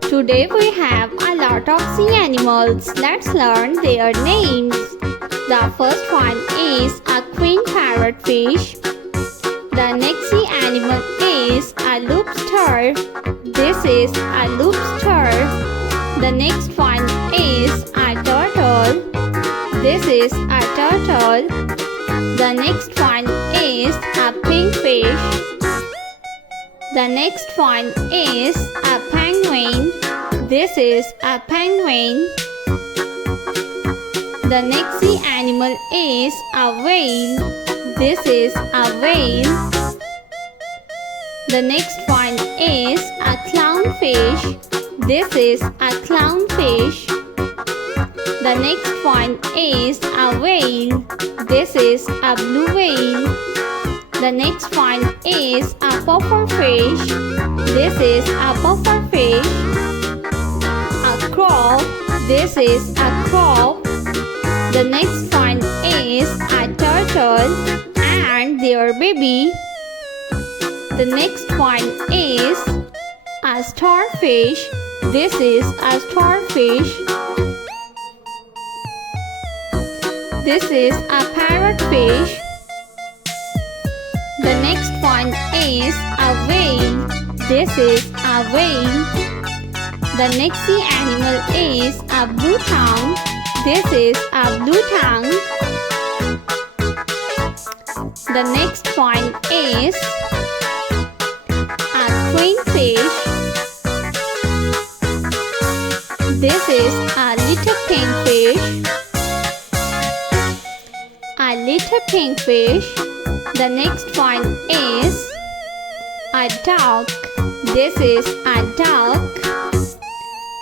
Today we have a lot of sea animals. Let's learn their names. The first one is a queen parrotfish. The next sea animal is a lobster. This is a lobster. The next one is a turtle. This is a turtle. The next one is a pinkfish. The next one is a penguin. This is a penguin. The next sea animal is a whale. This is a whale. The next one is a clownfish. This is a clownfish. The next one is a whale. This is a blue whale. The next one is a pufferfish. This is a pufferfish. A crow. This is a crow. The next one is a turtle and their baby. The next one is a starfish. This is a starfish. This is a parrotfish. The next one is a whale. This is a whale. The next sea animal is a blue tongue. This is a blue tongue. The next one is a queenfish. This is a little kingfish. A little kingfish. The next one is a duck. This is a duck.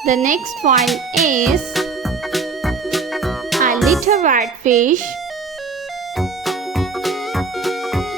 The next one is a little redfish.